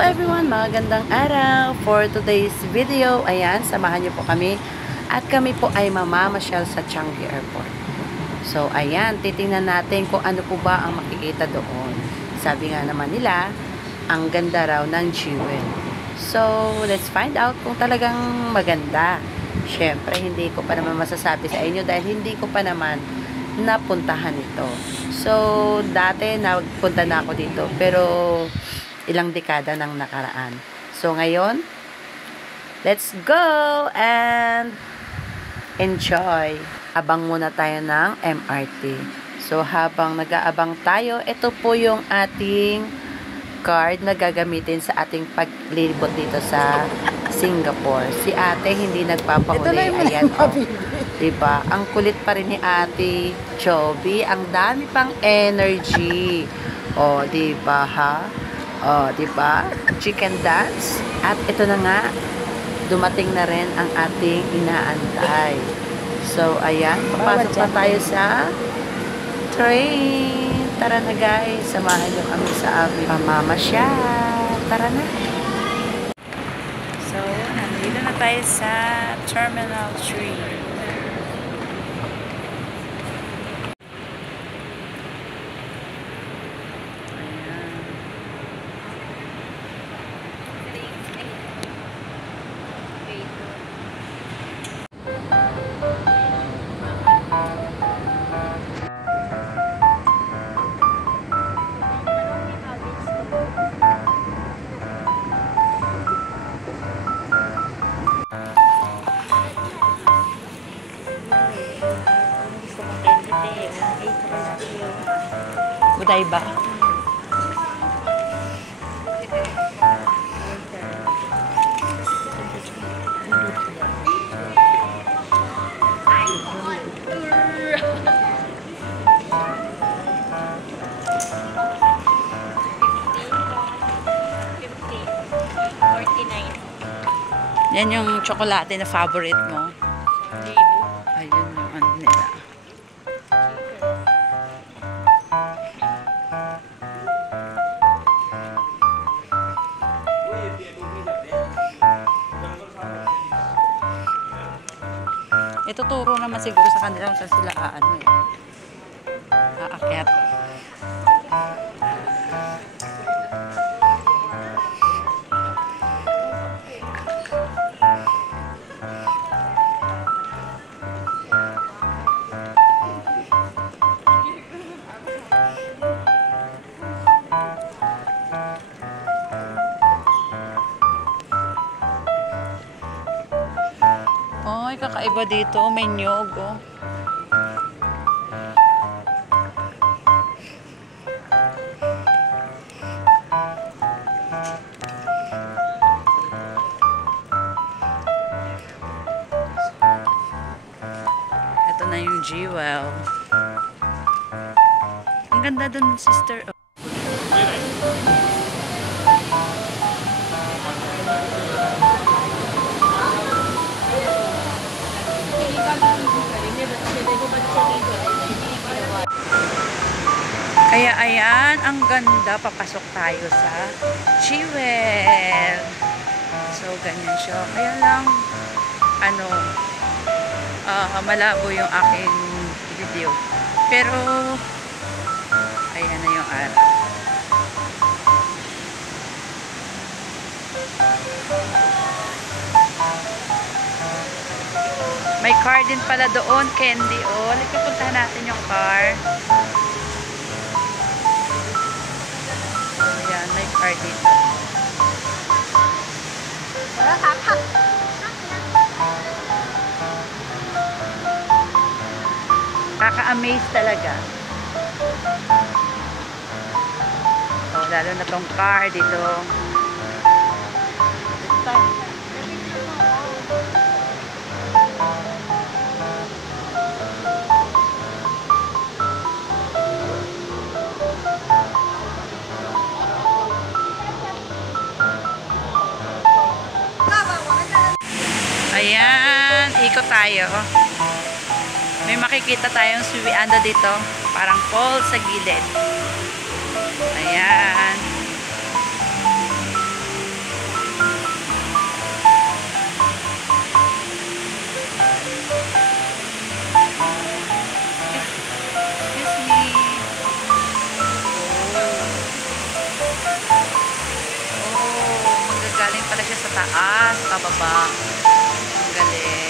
everyone, magandang araw. For today's video, ayan, samahan niyo po kami at kami po ay mamamasyal sa Changi Airport. So ayan, titingnan natin kung ano po ba ang makikita doon. Sabi nga naman nila, ang ganda raw ng Jewel. So let's find out kung talagang maganda. Syempre, hindi ko pa naman masasabi sa inyo dahil hindi ko pa naman napuntahan ito. So dati nagpunta na ako dito pero ilang dekada nang nakaraan. So ngayon, let's go and enjoy. Abang muna tayo ng MRT. So habang nag-aabang tayo, ito po yung ating card na gagamitin sa ating paglibot dito sa Singapore. Si ate hindi nagpapahuli. Ayan, oh. Diba? Ang kulit pa rin ni ate Chubby. Ang dami pang energy. O, diba ha? O, diba? Chicken dance. At ito na nga, dumating na rin ang ating inaantay. So, ayan. Papasok pa tayo sa train. Tara na guys. Samahan nyo kami sa aming pamamasyal. Tara na. So, nandito na tayo sa Terminal 3. Buday ba? Yan yung tsokolate na favorite mo. Ayun yung ano nila. Ituturo naman siguro sa kanila kung sila aakyat. Ay, kakaiba dito. May nyog, oh. Ito na yung Jewel. Ang ganda dun, sister. Oh. Kaya ayan, ang ganda. Papasok tayo sa Jewel. So, ganyan siya. Kaya lang, malabo yung aking video. Pero, ayan na yung araw. May car din pala doon, Candy. Oh, puntahan natin yung car. Ayan, may car dito. Kaka-amaze talaga. Oh, lalo na tong car dito. Ayan, ikot tayo. May makikita tayong suwianda dito. Parang falls sa gilid. Ayan. taas, pababa. Ang galing.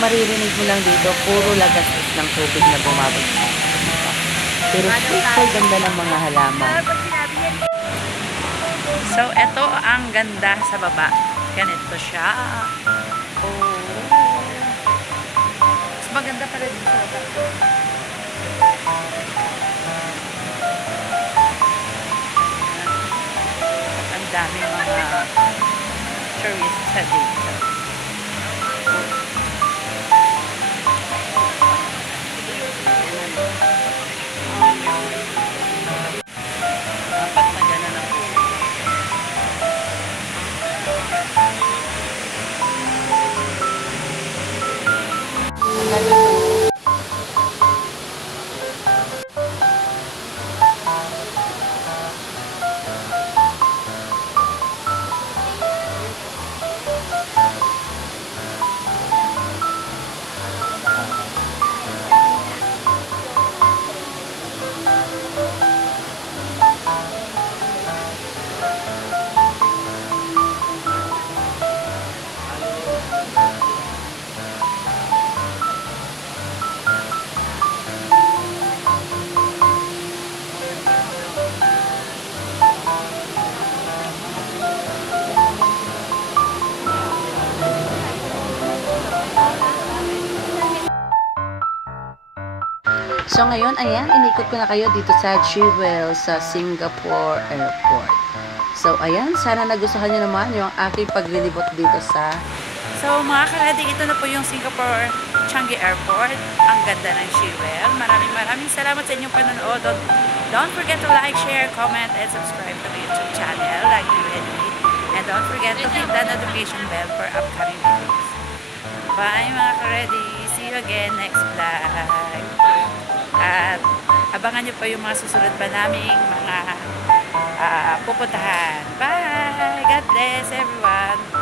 Maririnig mo lang dito, puro lagastos ng tubig na bumabagsak. Pero super ganda ng mga halaman. So, ito ang ganda sa baba. Ganito siya. Oh. Mas maganda pa rin sa baba. Ang dami mga tourists dito. So ngayon, ayan, inikot ko na kayo dito sa Jewel sa Singapore Airport. So ayan, sana nagustuhan nyo naman yung aking paglilibot dito sa... So mga karadig, ito na po yung Singapore Changi Airport. Ang ganda ng Jewel. Maraming salamat sa inyong panonood. Don't forget to like, share, comment, and subscribe to my YouTube channel like you and me. And don't forget to hit the notification bell for upcoming videos. Bye mga karadig. See you again next vlog. At abangan nyo pa yung mga susunod pa naming mga pupuntahan. Bye! God bless everyone!